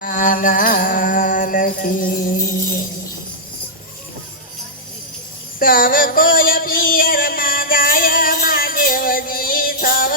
લાલ કી serve કોય પિયરમાં ગાયમાં Devji serve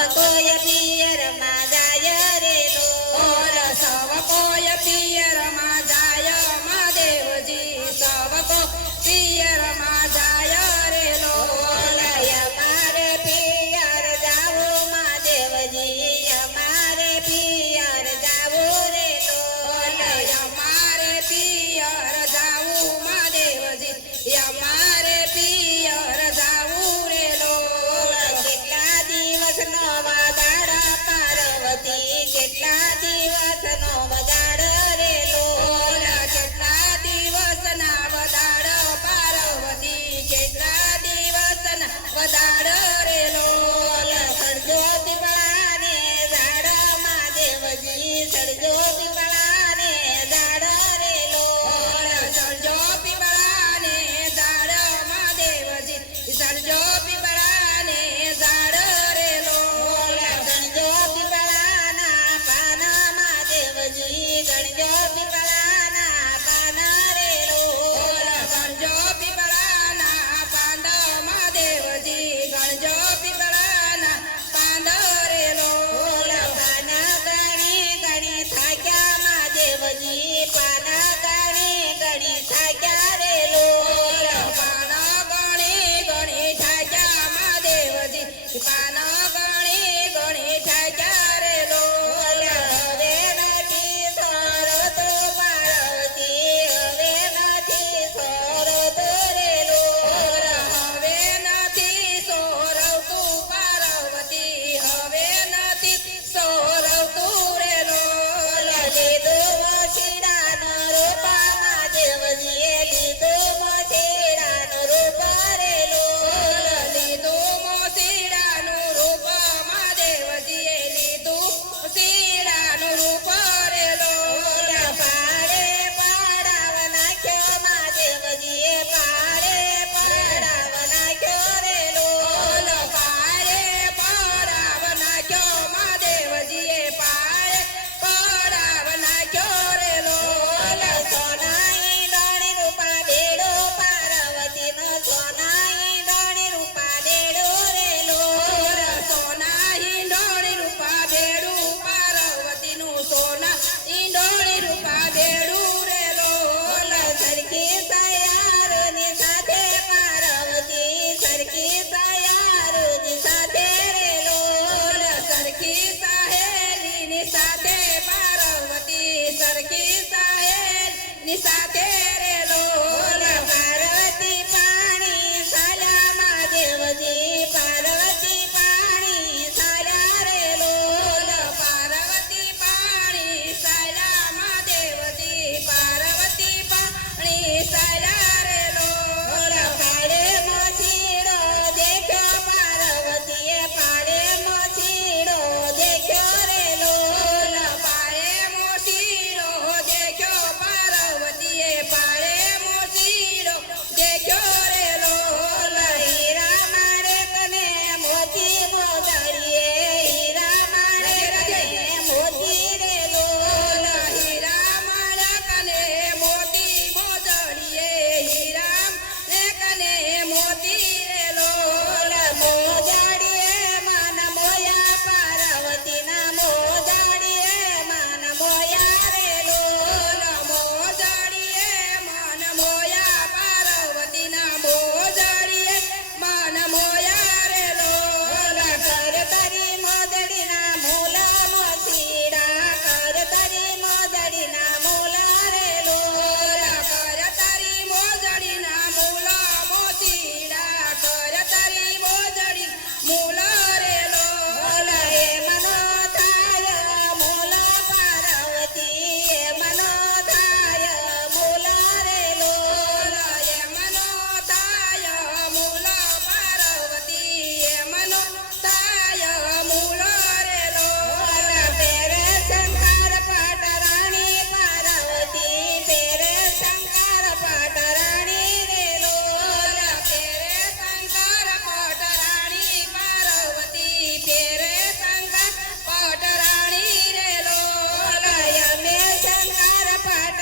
ಕದ